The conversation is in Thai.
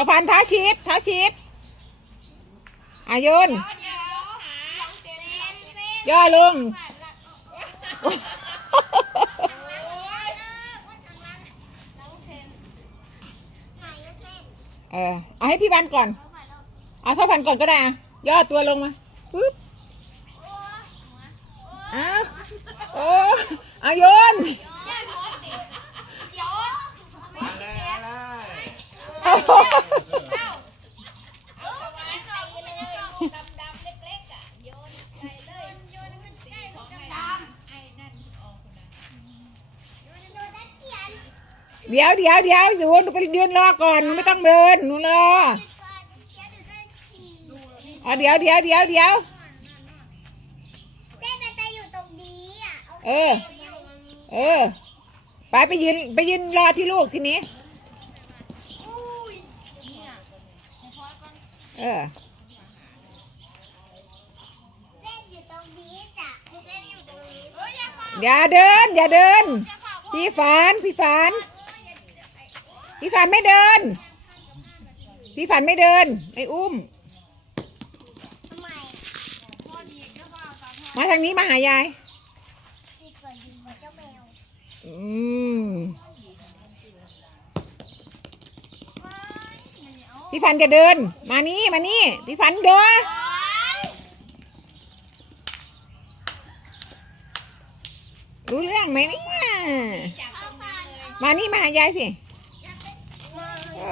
ะพานท้าชิดท้าชิดอาโยนย่อลงเออเอาให้พี่วันก่อน เอาเท่าพันก่อนก็ได้อะย่อตัวลงมาปึ๊บเอาโอ้อาโยน เดี๋ยวเดี๋ยวเดี๋ยวหนูหนูไปยืนรอก่อนหนูไม่ต้องเดินหนูรอเอาเดี๋ยวเดี๋ยวเดี๋ยวเดี๋ยวเส้นมันจะอยู่ตรงนี้อะเออ เออ ไปไปยืนไปยืนรอที่ลูกทีนี้ เออเส้นอยู่ตรงนี้จ้ะเส้นอยู่ตรงนี้เอ้ยอย่าฟังอย่าเดิน อย่าเดินอย่าฟังพี่ฝานพี่ฝานพี่ฝานไม่เดิน พี่ฝานไม่เดินไม่อุ้มทำไมมาทางนี้มาหายายดีกว่าดีกว่าเจ้าแมวอืม พี่ฟันจะเดิน มานี่มานี่พี่ฟันเดินรู้เรื่องไหมเนี่ยมานี่มาหายายสิ